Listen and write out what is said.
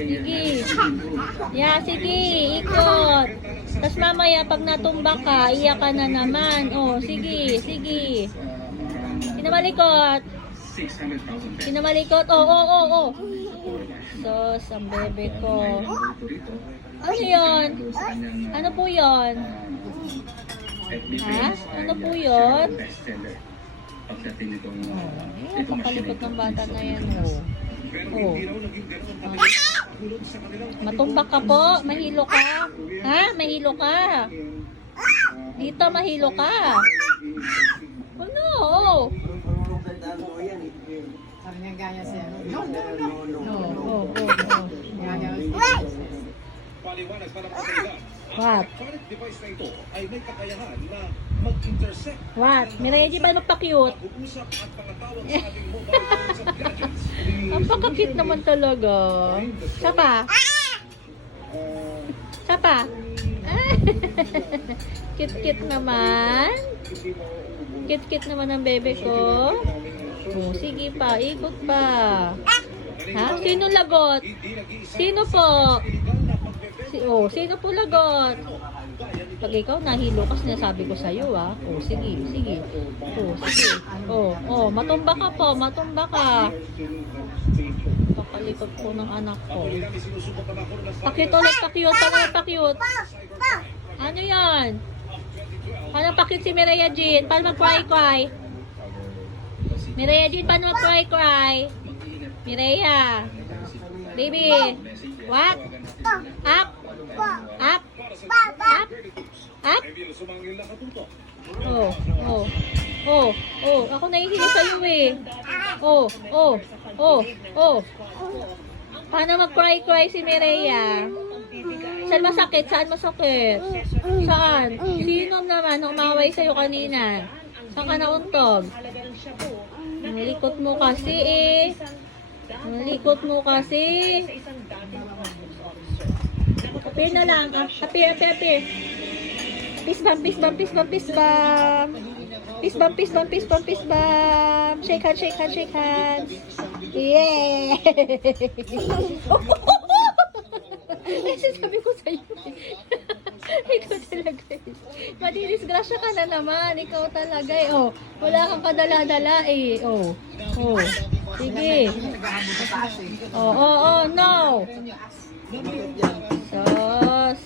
Sige. Yeah, sige. Ikot. Tapos mamaya, pag natumba ka, iyak ka na naman. Oh, sige. Sige. Pinamalikot. Pinamalikot. Oh. Sos, ang bebe ko. Ano yun? Ano po yun? Ha? Ano po yun? Pagkalikot ng bata na yan. Oh. Matumbak ka po? Mahilo ka? Ha? Mahilo ka? Dito mahilo ka? Ano? Sabi niya gaya siya. No. Paliwanag para makakailan. What? Ang device na ito ay may kakayahan na mag-intersect. What? Mireji ba magpa-cute? Mag-uusap at pangatawag sa ating mobile phones at gadgets. Ang paka-cute naman talaga. Sapa? Sapa? Cute-cute naman. Cute-cute naman ang bebe ko. Oh, sige pa, ikot pa. Ha? Sino lagot? Sino po? Sino po lagot? Pag ikaw nahilo ka, sinasabi ko sa'yo, ha? Oh, sige. Matumba ka po, matumba ka. Pakalikot po ng anak ko. Pakit ulit, pakiyot. Ano yan? Paano pakit si Mireya Jean? Paano mag-cry? Mireya Jean, paano mag-cry? Mireya. Baby. What? Up. Ako nahihilo sa'yo eh. Paano mag-cry si Mireya? Saan masakit? Saan? Sino naman umaway sa'yo kanina? Saan ka nauntog? Nalikot mo kasi eh. Appear na lang. Appear. Peace bump. Shake hands. Yeah! Sabi ko sa'yo. Ikaw talaga eh. Madidisgrasya ka na naman. Ikaw talaga eh. Wala kang kadala-dala eh. Sige. No. Sos.